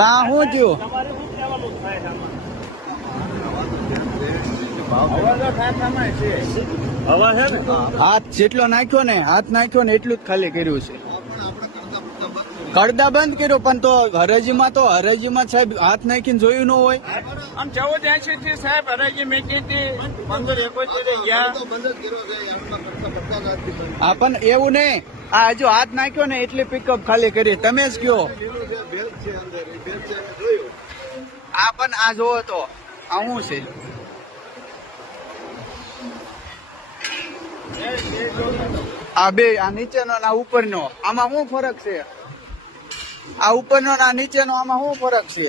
કા શું થયું હાથ જેટલો નાખ્યો ને હાથ નાખ્યો ને એટલું જ ખાલી કર્યું છે. કડદા બંધ કર્યો પણ તો હરાજીમાં તો હરાજીમાં સાહેબ હાથ નાખીને જોયું ન હોય. આમ ચૌદ એસી થી સાહેબ હરાજી મેકી હતી પંદર એકોતેર ગયા. હા પણ એવું નહીં. આ હજુ હાથ નાખ્યો ને એટલી પિકઅપ ખાલી કરી. તમે જ કયો. આ પણ આ જોવો તો આ શું છે? આ બે આ નીચેનો આ ઉપરનો. આમાં શું ફરક છે? આ ઉપરનો ને આ નીચેનો આમાં શું ફરક છે?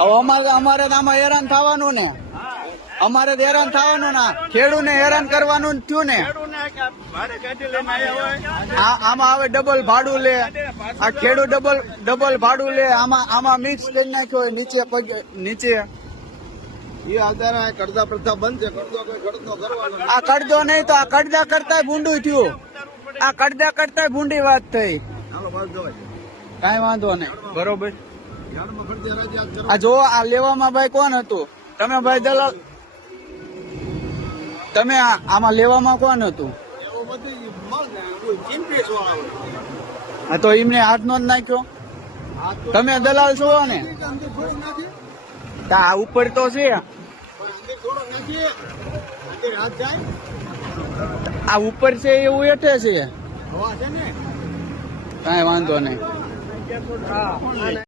અમારે અમારે આમાં હેરાન થવાનું ને. અમારે હેરાન થવાનું ને. ખેડૂને હેરાન કરવાનું થયું ને. આમાં હવે ડબલ ભાડું લે. આ ખેડૂત ડબલ ડબલ ભાડું લે. આમાં આમાં મિક્સ કરી નાખ્યો હોય નીચે પગ નીચે. આ કરજો નહીં તો આ કડદા કરતા ભૂંડું થયું. આ કડદા કરતા ભૂંડી વાત થઈ. કઈ કાંઈ વાંધો નહીં. બરોબર. આ જો આ લેવામાં ભાઈ કોણ હતું? તમે ભાઈ દલાલ તમે આમાં લેવામાં કોણ હતું હા, તો એમને હાથ નો જ નાખ્યો. તમે દલાલ છો ને? આ ઉપર તો છે. આ ઉપર છે એવું એઠે છે. કાંઈ વાંધો નહીં.